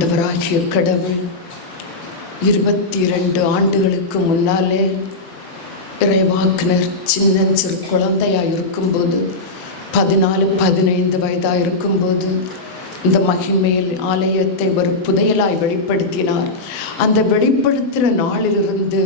ஆண்டவராகிய கடவுள் இருபத்தி இரண்டு ஆண்டுகளுக்கு முன்னாலே இறைவாக்கினர் சின்னஞ்சிறு குழந்தையாக இருக்கும்போது பதினாலு பதினைந்து வயதாக இருக்கும்போது இந்த மகிமேல் ஆலயத்தை ஒரு புதையலாய் வெளிப்படுத்தினார். அந்த வெளிப்படுத்துகிற நாளிலிருந்து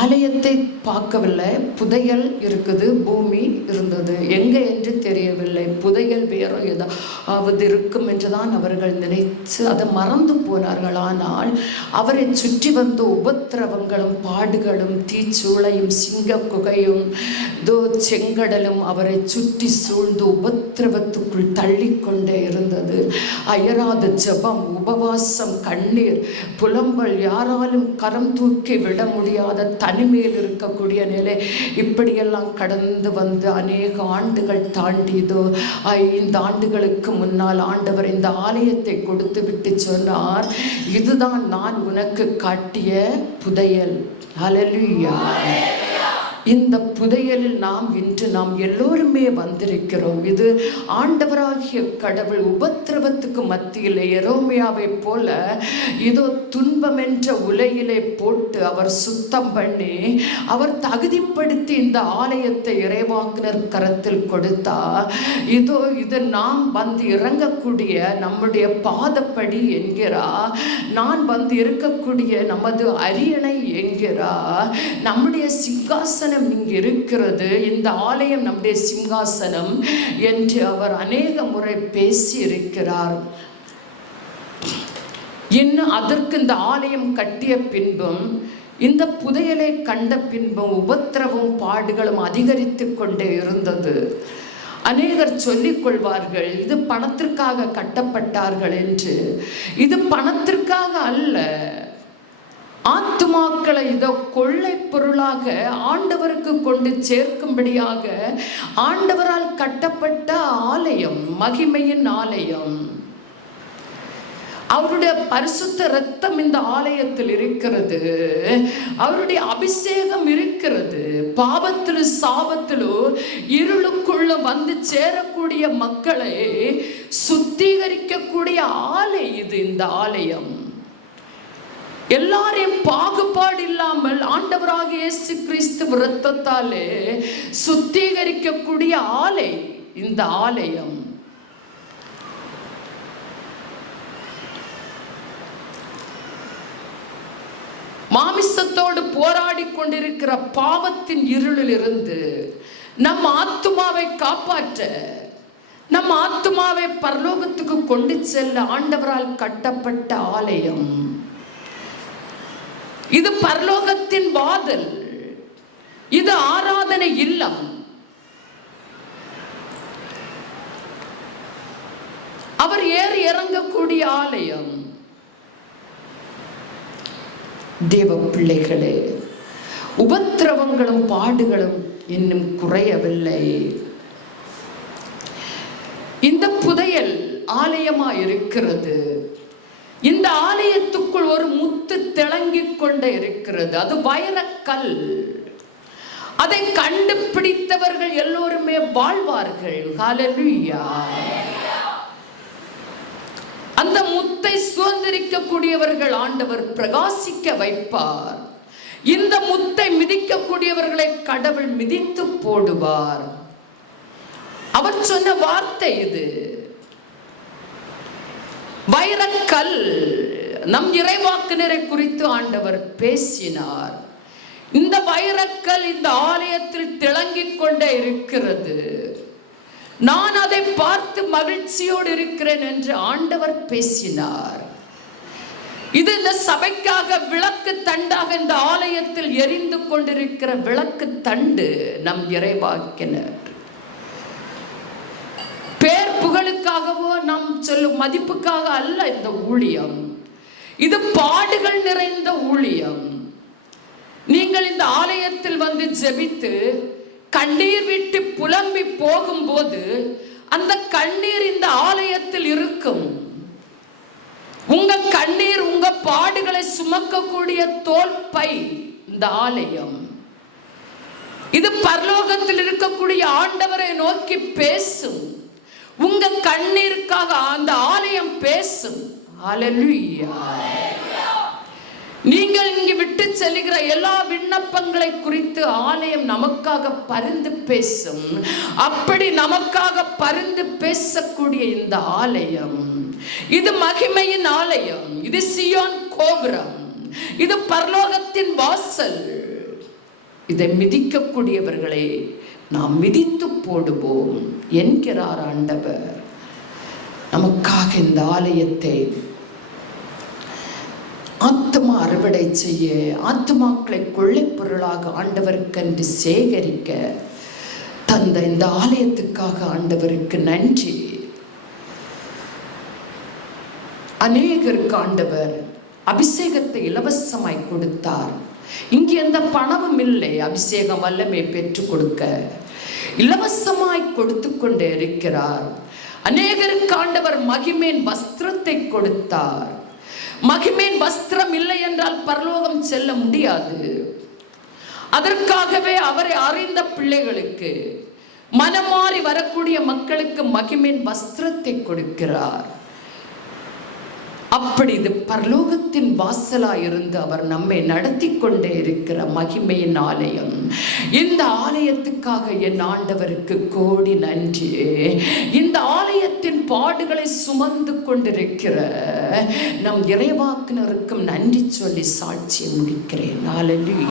ஆலயத்தை பார்க்கவில்லை புதையல் இருக்குது பூமி இருந்தது. எங்கே தெரியவில்லை. புதையல் வேற ஏதாவது இருக்கும் என்றுதான் அவர்கள் நினைத்து அதை மறந்து போனார்கள். ஆனால் அவரை சுற்றி வந்த உபத்திரவங்களும் பாடுகளும் தீச்சூளையும் சிங்க குகையும் தோ செங்கடலும் அவரை சுற்றி சூழ்ந்து உபத்திரவத்துக்குள் தள்ளிக்கொண்டே இருந்தது. அயராத ஜெபம் உபவாசம் கண்ணீர் புலம்பல் யாராலும் கரம் தூக்கி விட முடியாத தனிமையில் இருக்கக்கூடிய நிலை இப்படியெல்லாம் கடந்து வந்து அநேக ஆண்டுகள் தாண்டியதோ ஐந்து ஆண்டுகளுக்கு முன்னால் ஆண்டவர் இந்த ஆலயத்தை கொடுத்து விட்டு சொன்னார். இதுதான் நான் உனக்கு காட்டிய புதையல். அலலுயா இந்த புதையலில் நாம் இன்று நாம் எல்லோருமே வந்திருக்கிறோம். இது ஆண்டவராகிய கடவுள் உபத்திரவத்துக்கு மத்தியில் எரோமியாவை போல இதோ துன்பம் என்ற உலையிலே போட்டு அவர் சுத்தம் பண்ணி அவர் தகுதிப்படுத்தி இந்த ஆலயத்தை இறைவாக்கினர் கரத்தில் கொடுத்தா இதோ இது நாம் வந்து இறங்கக்கூடிய நம்முடைய பாதப்படி என்கிறா. நான் வந்து இருக்கக்கூடிய நமது அரியணை என்கிறா. நம்முடைய சிங்காசனம் இங்கு இருக்கிறது இந்த ஆலயம் நம்முடைய சிங்காசனம் என்று அவர் அநேக முறை பேசி இருக்கிறார் இன்னும் அதற்கு இந்த ஆலயம் கட்டிய பின்பும் இந்த புதையலை கண்ட பின்பும் உபத்திரவும் பாடுகளும் அதிகரித்து கொண்டே இருந்தது. அநேகர் சொல்லிக் கொள்வார்கள் இது பணத்திற்காக கட்டப்பட்டார்கள் என்று. இது பணத்திற்காக அல்ல. ஆத்துமாக்களை இதோ கொள்ளை பொருளாக ஆண்டவருக்கு கொண்டு சேர்க்கும்படியாக ஆண்டவரால் கட்டப்பட்ட ஆலயம் மகிமையின் ஆலயம். அவருடைய பரிசுத்த ரத்தம் இந்த ஆலயத்தில் இருக்கிறது. அவருடைய அபிஷேகம் இருக்கிறது. பாவத்திலும் சாபத்திலும் இருளுக்குள்ள வந்து சேரக்கூடிய மக்களை சுத்திகரிக்கக்கூடிய ஆலை இது இந்த ஆலயம். எல்லாரையும் பாகுபாடு இல்லாமல் ஆண்டவராக இயேசு கிறிஸ்து ரத்தத்தாலே சுத்திகரிக்கக்கூடிய ஆலை இந்த ஆலயம். மாமிசத்தோடு போராடி கொண்டிருக்கிற பாவத்தின் இருளிலிருந்து நம் ஆத்துமாவை காப்பாற்ற நம் ஆத்துமாவை பரலோகத்துக்கு கொண்டு செல்ல ஆண்டவரால் கட்டப்பட்ட ஆலயம். இது பரலோகத்தின் வாதல். இது ஆராதனை இல்லம். அவர் ஏறி இறங்கக்கூடிய ஆலயம். தேவ பிள்ளைகளே உபத்திரவங்களும் பாடுகளும் இன்னும் குறையவில்லை. இந்த புதையல் ஆலயமா இருக்கிறது இந்த ஆலயத்துக்கு ஒரு முத்து திளங்கிக் கொண்டே இருக்கிறது. அது வைரக்கல். அதை கண்டுபிடித்தவர்கள் எல்லோருமே வாழ்வார்கள். ஹalleluya. அந்த முத்தை சுதந்திரிக்கக்கூடியவர்கள் ஆண்டவர் பிரகாசிக்க வைப்பார். இந்த முத்தை மிதிக்கக்கூடியவர்களை கடவுள் மிதித்து போடுவார். அவர் சொன்ன வார்த்தை இது. வைரக்கல். நம் இறைவாக்கினரை குறித்து ஆண்டவர் பேசினார். இந்த வைரக்கல் இந்த ஆலயத்தில் திளங்கிக் கொண்டே இருக்கிறது. நான் அதை பார்த்து மகிழ்ச்சியோடு இருக்கிறேன் என்று ஆண்டவர் பேசினார். இது இந்த சபைக்காக விளக்கு தண்டாக இந்த ஆலயத்தில் எரிந்து கொண்டிருக்கிற விளக்கு தண்டு நம் இறைவாக்கினர். பேர் புகழுக்காகவோ நாம் சொல்லும் மதிப்புக்காக அல்ல இந்த ஊழியம். இது பாடுகள் நிறைந்த ஊழியம். நீங்கள் இந்த ஆலயத்தில் வந்து ஜெபித்து கண்ணீர் விட்டு புலம்பி போகும்போது அந்த கண்ணீர் இந்த ஆலயத்தில் இருக்கும். உங்க கண்ணீர் உங்க பாடுகளை சுமக்கக்கூடிய தோல் பை இந்த ஆலயம். இது பரலோகத்தில் இருக்கக்கூடிய ஆண்டவரை நோக்கி பேசும். உங்க கண்ணீருக்காக அந்த ஆலயம் பேசும். நீங்கள் இங்கு விட்டு செல்கிற எல்லா விண்ணப்பங்களை குறித்து ஆலயம் நமக்காக பரிந்து பேசும். அப்படி நமக்காக பரிந்து பேசக்கூடிய இந்த ஆலயம் இது மகிமையின் ஆலயம் இது சியோன் கோபுரம் இது பரலோகத்தின் வாசல். இதை மிதிக்கக்கூடியவர்களை நாம் மிதித்து போடுவோம் என்கிறார் ஆண்டவர். நமக்காக இந்த ஆலயத்தை அறுவடை செய்ய ஆத்மாக்களை கொள்ளைப்பொருளாக ஆண்டவருக்கென்று சேகரிக்க தந்த இந்த ஆலயத்துக்காக ஆண்டவருக்கு நன்றி. அநேகருக்கு ஆண்டவர் அபிஷேகத்தை இலவசமாய் கொடுத்தார். இங்கே எந்த பணமும் இல்லை. அபிஷேகம் வல்லமை பெற்றுக் கொடுக்க இலவசமாய் கொடுத்து கொண்டே இருக்கிறார். அநேகருக்கு ஆண்டவர் மகிமேன் வஸ்திரத்தை கொடுத்தார். மகிமேன் வஸ்திரம் இல்லை என்றால் பரலோகம் செல்ல முடியாது. அதற்காகவே அவரை அறிந்த பிள்ளைகளுக்கு மனமாறி வரக்கூடிய மக்களுக்கு மகிமேன் வஸ்திரத்தை கொடுக்கிறார். அப்படி இது பரலோகத்தின் வாசலா இருந்து அவர் நம்மை நடத்தி கொண்டே இருக்கிற மகிமையின் ஆலயம். இந்த ஆலயத்துக்காக என் ஆண்டவருக்கு கோடி நன்றி. இந்த ஆலயத்தின் பாடுகளை சுமந்து கொண்டிருக்கிற நம் இறைவாக்கினருக்கும் நன்றி சொல்லி சாட்சியை முடிக்கிறேன். நாளை